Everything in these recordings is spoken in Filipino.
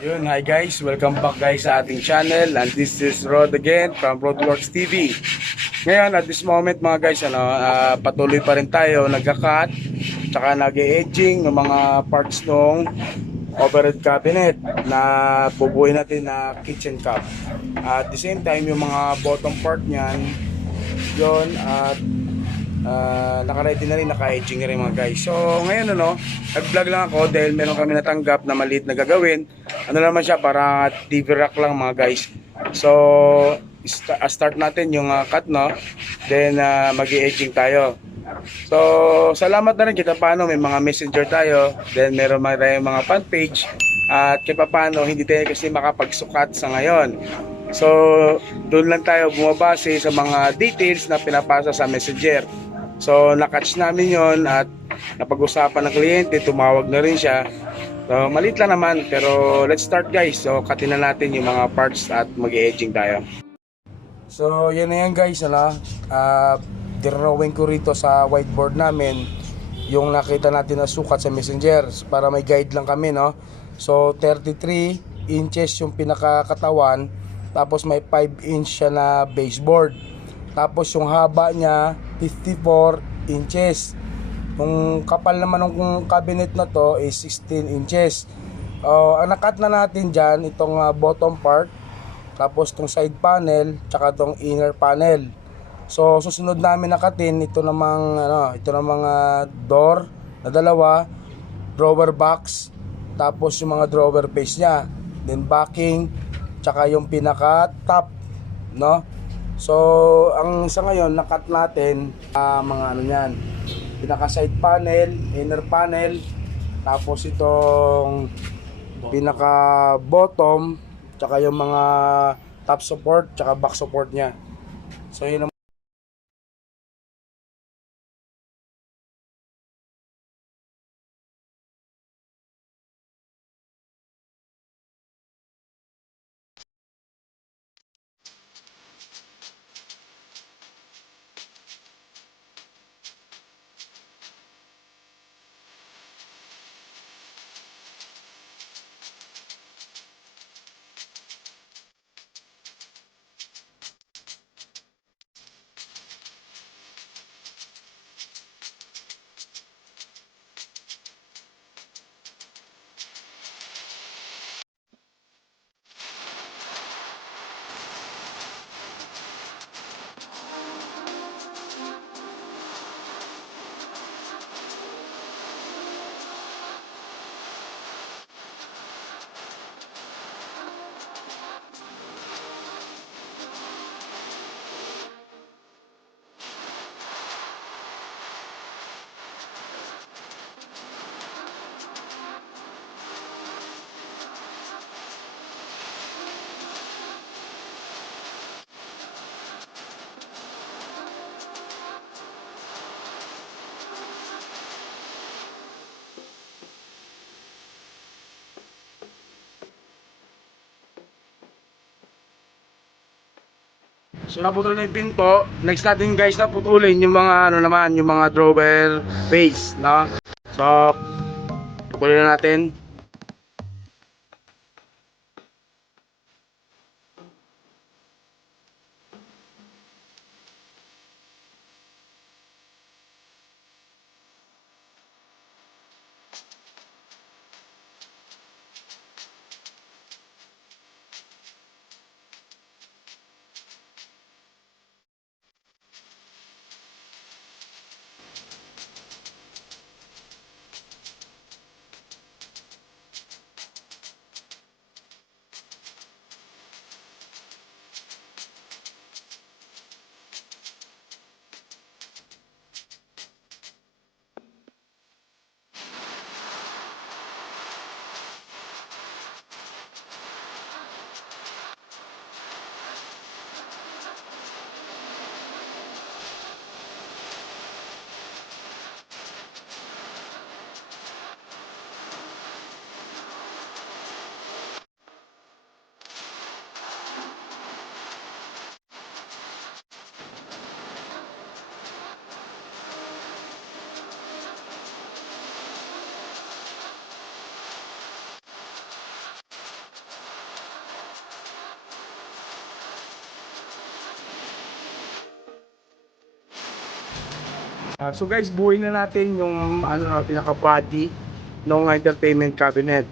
Yun, hi guys, welcome back guys sa ating channel, and this is Rod again from Roadworks TV. Ngayon at this moment mga guys, patuloy pa rin tayo nagka-cut tsaka nag-edging ng mga parts ng overhead cabinet na bubuin natin na kitchen cap. At the same time yung mga bottom part niyan, yun at naka-ready na rin, naka-edging na rin mga guys. So ngayon nag-vlog lang ako dahil meron kami natanggap na maliit na gagawin. Ano naman siya, para TV rack lang mga guys. So start natin yung cut, no? Then mag-edging tayo. So salamat na rin kita paano may mga messenger tayo. Then meron man tayong mga fan page. At kaya paano hindi tayo kasi makapagsukat sa ngayon. So doon lang tayo bumabase sa mga details na pinapasa sa messenger. So na-catch namin yon at napag-usapan ng kliyente, tumawag na rin siya. So maliit lang naman, pero let's start guys. So cutin na natin yung mga parts at mag-edging tayo. So yan na yan guys, drawing ko rito sa whiteboard namin yung nakita natin na sukat sa messenger para may guide lang kami, no? So 33 inches yung pinakakatawan, tapos may 5 inch siya na baseboard. Tapos yung haba niya 54 inches. Yung kapal naman ng cabinet na to is 16 inches. Ang nakat na natin dyan itong bottom part, tapos itong side panel, tsaka itong inner panel. So susunod namin nakatin ito namang door na dalawa, drawer box, tapos yung mga drawer face nya, then backing, tsaka yung pinaka top, no? So ang sa ngayon nakat natin mga niyan, pinaka side panel, inner panel, tapos itong pinaka bottom, tsaka yung mga top support tsaka back support nya. So yun. So naputol na yung pinto. Next natin guys na putulin yung mga yung mga drawer face, no? So putulin na natin. So guys, buuin na natin yung ano, pinaka-body ng entertainment cabinet.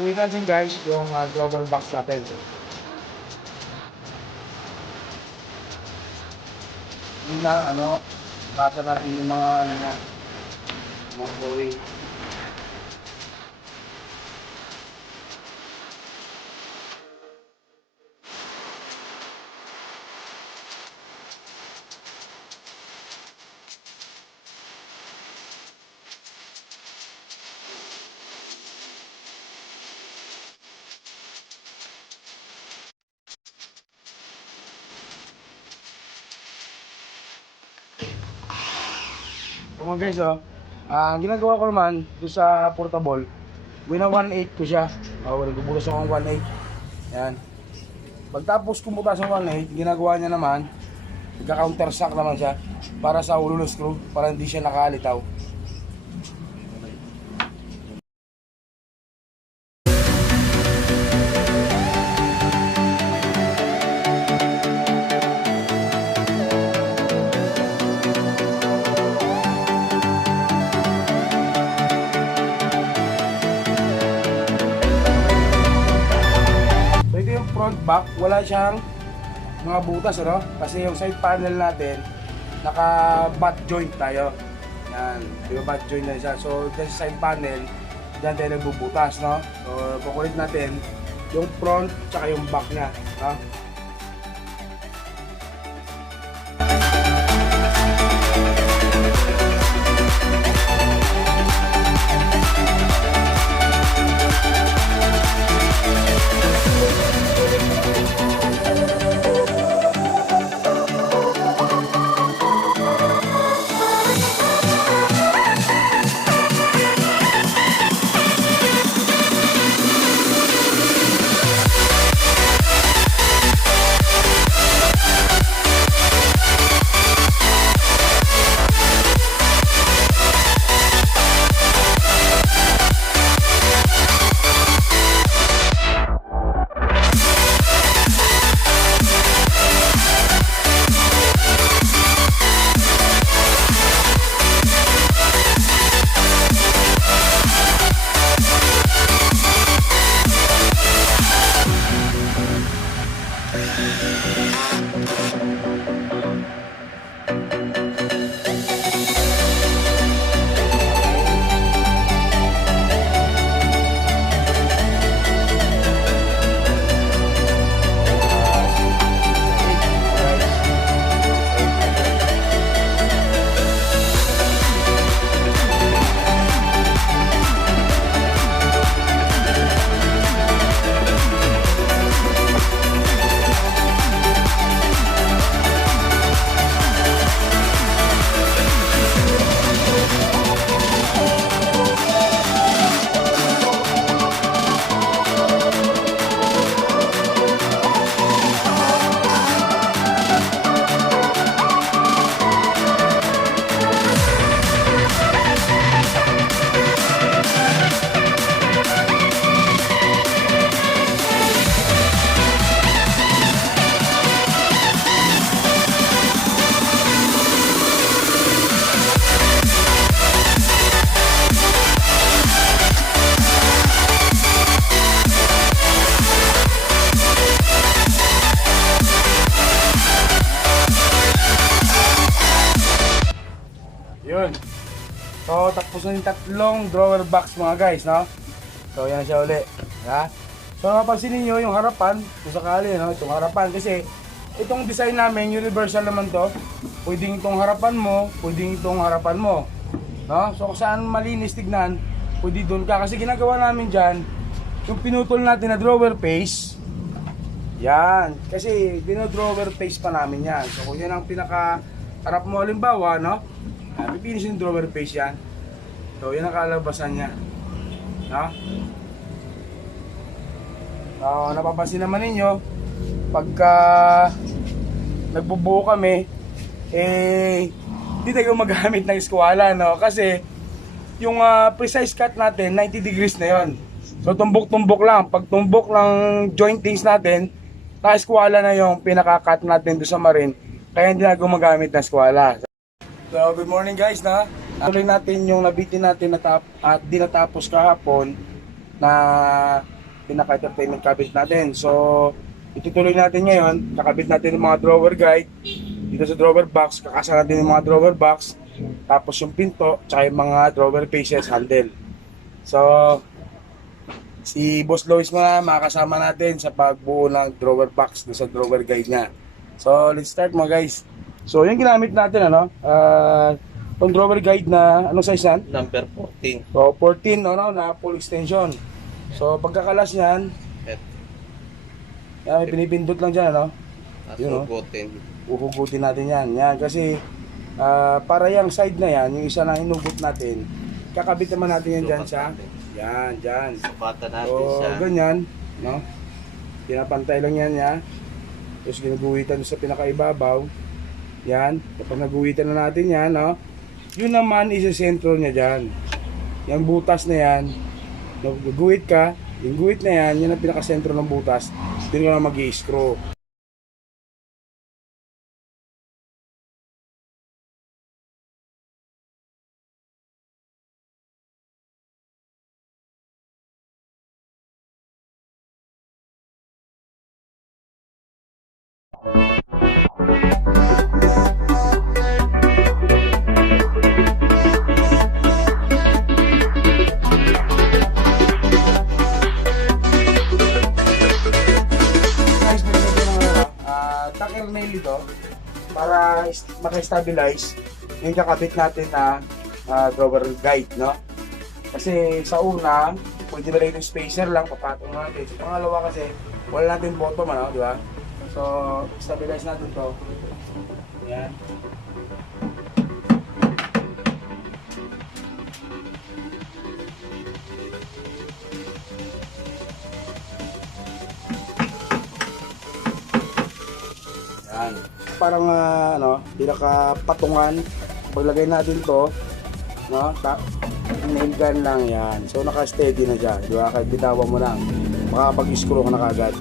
Uwi natin guys yung global box natin. Yun na ano, basa natin yung mga ano na, mga buhay. So mga guys, ang ginagawa ko naman doon sa portable, wina 1.8 ko siya. Nagbubulas ako ng 1.8. Yan. Pagtapos kumutas ng 1.8, ginagawa niya naman, nagka-countersunk naman siya para sa ulo ng screw, para hindi siya nakalitaw. So ito yung front back, wala siyang mga butas, ano? Kasi yung side panel natin, naka butt joint tayo. Yan, di ba butt joint na siya. So dyan sa side panel, dyan tayo nagbubutas, no? So kukulit natin yung front tsaka yung back niya, no? Tapos yung tatlong drawer box mga guys, no? So yan siya uli. Ha? So napapansin niyo yung harapan, kung sakali, no? Itong harapan kasi itong design namin, universal naman to. Pwedeng itong harapan mo, pwedeng itong harapan mo. No? So kung saan malinis tignan, pwede doon ka. Kasi ginagawa namin dyan, yung pinutol natin na drawer face, yan. Kasi dino-drawer face pa namin yan. So kung yan ang pinaka-harap mo, halimbawa, no? Pipinis yung drawer face yan. So yan ang kalabasan niya. No? So napapansin naman ninyo, pagka nagbubuo kami, hindi tayo magamit ng eskwala, no? Kasi yung precise cut natin, 90 degrees na yon. So tumbok-tumbok lang. Pag tumbok ng jointings natin, na-eskwala na yung pinaka-cut natin doon sa marine. Kaya hindi na gumagamit ng eskwala. So good morning guys, na tuloy natin yung nabitin natin at di natapos kahapon na pinaka-entertainment cabinet natin. So itutuloy natin ngayon, kakabit natin yung mga drawer guide dito sa drawer box, kakasa natin yung mga drawer box, tapos yung pinto, tsaka yung mga drawer faces handle. So si Boss Lois na makakasama natin sa pagbuo ng drawer box dito sa drawer guide niya. So let's start mga guys. So yung ginamit natin, ano, itong drawer guide na anong size yan? Number 14. So 14, ano, na full extension. So pagkakalas niyan, yan, may pinipindot lang dyan, ano? Yun, Asugutin. Uhugutin natin yan. Yan, kasi para yung side na yan, yung isa na hinugot natin, kakabit naman natin yan dyan sa, yan, dyan. Sukatan natin So, siya. ganyan, no? Pinapantay lang yan, yan. Tapos ginuguhitan sa pinakaibabaw. Yan, kapag naguhitan na natin yan, no? Yun naman is sentro niya dyan. Yung butas na yan, naguguhit ka, yung guhit na yan, yan ang pinakasentro ng butas. Doon ka na mag-i-screw. Tackle nail ito para maka-stabilize yung kakabit natin na drawer guide, no? Kasi sa una, pwede ba rin yung spacer lang, papatong natin. Sa pangalawa kasi, wala natin bottom, ano, di ba? So, stabilize natin to. Yan. Yan. Parang ano, pinaka-patungan. Paglagay natin to, no? Nail gun lang yan. So naka-steady na dyan. Di ba? Kahit bitawan mo lang, makapag-screw ka na kagad.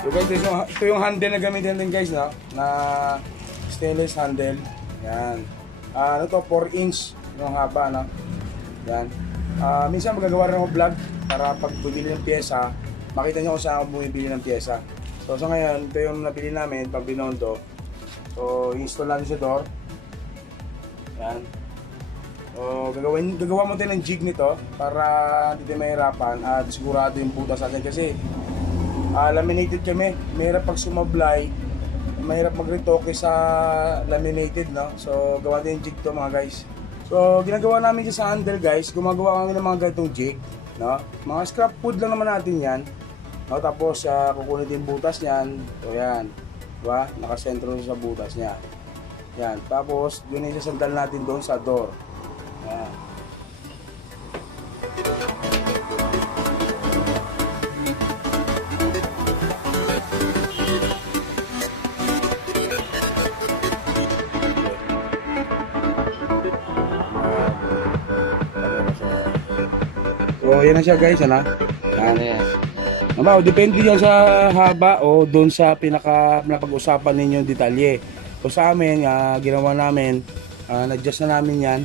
So guys, ito yung handle na gamitin din guys, no? Na stainless handle. Yan. Ano to, 4 inch yung haba, no? Yan. Minsan magagawa rin ako vlog para pag bumili ng pyesa, makita nyo kung saan ako bumibili ng pyesa. So sa ngayon, ito yung nabili namin, pag binondo. So install natin sa door. Yan. So gagawa mo tayo ng jig nito para hindi tayo mahirapan at sigurado yung butas natin kasi laminated kami, mahirap pag sumablay, mahirap mag-retoke sa laminated, no? So gawa din yung jig to mga guys. So ginagawa namin sa handle guys, gumagawa kami ng mga ganitong jig. no? Mga scrap wood lang naman natin yan. No? Tapos kukunin din butas niyan. So yan, diba? Nakasentro sa butas niya. Yan, tapos yun yung isasandal natin doon sa door. Yan. So, yan na siya guys, ano? Ano yan? Ama, depende yan sa haba o doon sa pinaka napag-usapan ninyong detalye. So sa amin, ginawa namin, nag-adjust na namin yan,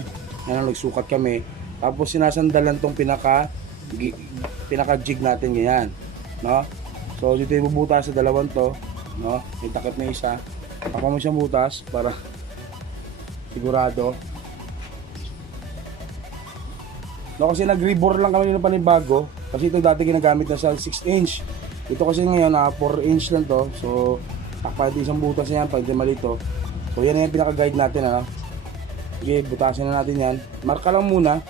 nagsukat kami. Tapos sinasandalan tong pinaka jig natin ganyan, no? So dito ibubutas sa dalawang to, no? May takip na isa. Takpan mo siyang butas para sigurado. No, kasi nag-rebore lang kami ng panibago kasi ito dati ginagamit na sa 6 inch. Ito kasi ngayon 4 inch lang to. So pwede isang butas na yan, pwede malito. So yan yung pinaka-guide natin, ano. Sige, butasin na natin yan. Marka lang muna.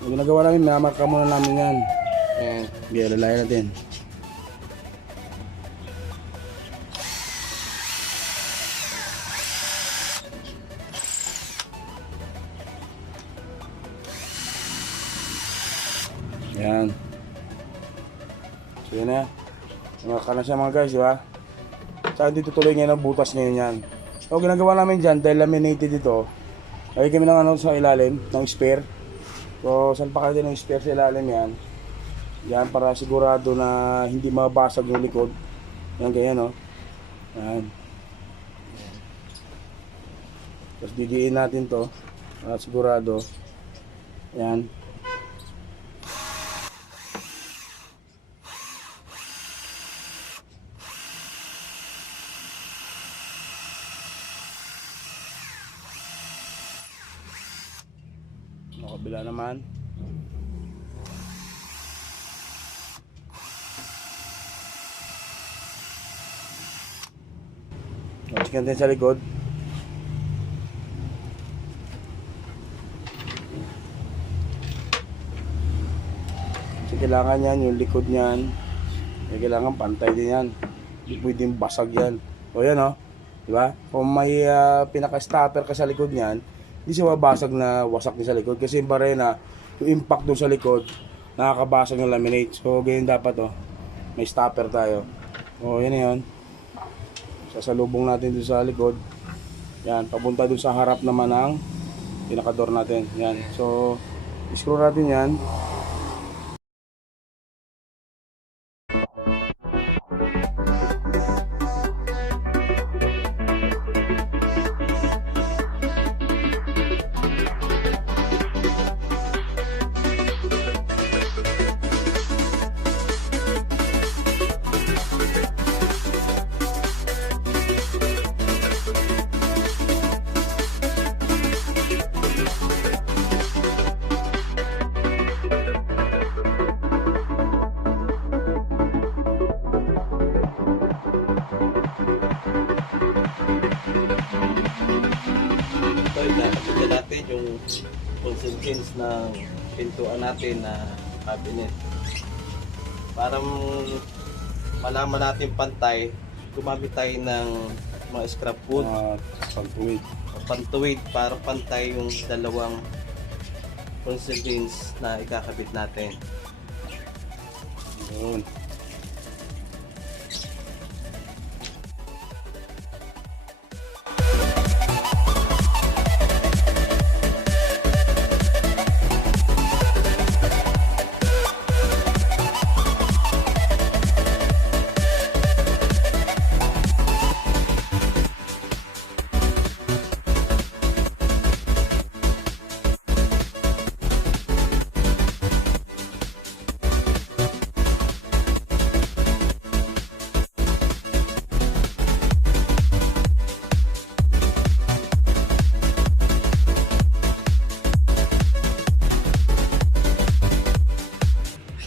Yung ginagawa namin, marka muna namin yan. Ayan. Sige, lalayan natin. Yan. So yan na. Marka na siya mga guys, di ba? Saan dito tuloy ngayon ang butas ngayon yan. So ginagawa namin dyan, dahil laminated ito, lagay kami ng ano sa ilalim, ng spare. So salpa ka din ng spare sa ilalim yan. Yan para sigurado na hindi mabasag yung likod. Yan ganyan, no? Yan. Tapos didiin natin to para sigurado. Yan. Kabila naman. Check natin sa likod. Kasi kailangan yan, yung likod niyan. Kailangan pantay din yan. Hindi pwedeng basag yan. O yan, o. Diba? Kung may pinaka-stopper ka sa likod niyan, hindi siya mabasag na wasak din sa likod kasi bare na yung impact doon sa likod nakakabasag ng laminate. So ganyan dapat, oh. May stopper tayo. Oh, yan na yun. Sasalubong natin doon sa likod. Yan, papunta doon sa harap naman ng pinaka-door natin. Yan. So screw natin yan. Nakakita natin yung consequence ng pintuan natin na cabinet. Para malaman natin pantay, gumamit tayo ng mga scrap wood, pantuwid para pantay yung dalawang consequence na ikakabit natin. Yun.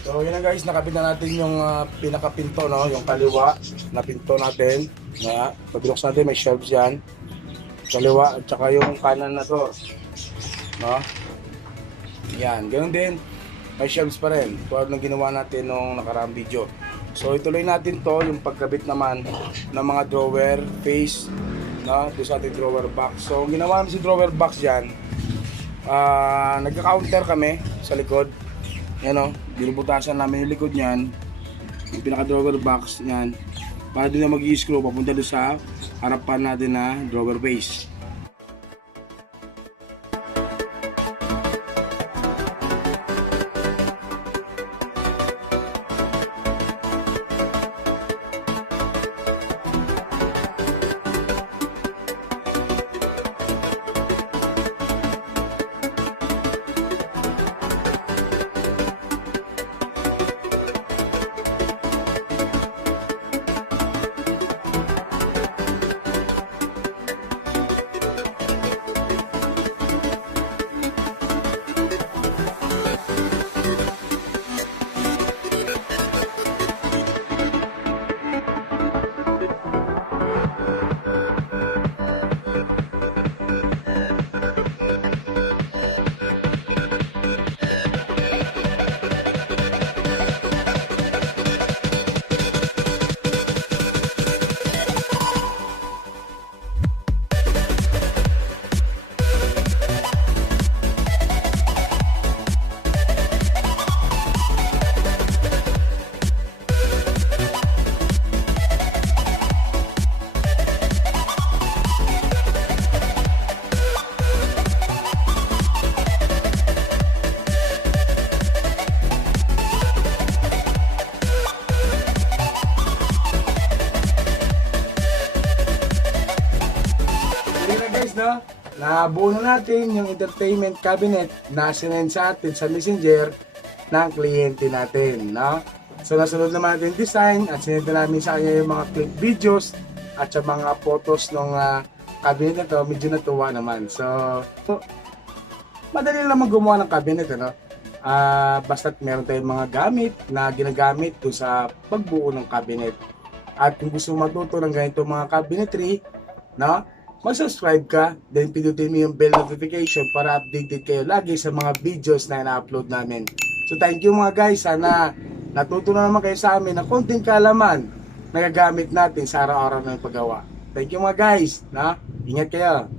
So yun na guys, nakabit na natin yung pinakapinto, no? Yung kaliwa na pinto natin. Pagbukas natin, may shelves yan. Kaliwa at saka yung kanan na to, no? Yan, ganun din. May shelves pa rin. Tulad ng ginawa natin nung nakaraang video. So ituloy natin to, yung pagkabit naman ng mga drawer face na doon sa ating drawer box. So ginawa namin si drawer box dyan. Nagka-counter kami sa likod. Yan o, binubutasan namin yung likod niyan. Yung pinaka-drawer box niyan. Para doon na mag-i-screw papunta doon sa harapan natin na drawer face. No? Nabuo na natin yung entertainment cabinet na sinend sa atin sa messenger ng kliyente natin, no? So nasunod naman natin yung design at sinend namin sa kanya yung mga clip videos at sa mga photos ng cabinet na to. Medyo natuwa naman. So madali lang gumawa ng cabinet, ano? Basta't meron tayong mga gamit na ginagamit doon sa pagbuo ng cabinet. At kung gusto matuto ng ganito mga cabinetry, no? Mag-subscribe ka, then pindutin mo yung bell notification para updated kayo lagi sa mga videos na ina-upload namin. So thank you mga guys, sana natuto na naman kayo sa amin ng konting kaalaman na gagamit natin sa araw-araw ng paggawa. Thank you mga guys, na ingat kayo.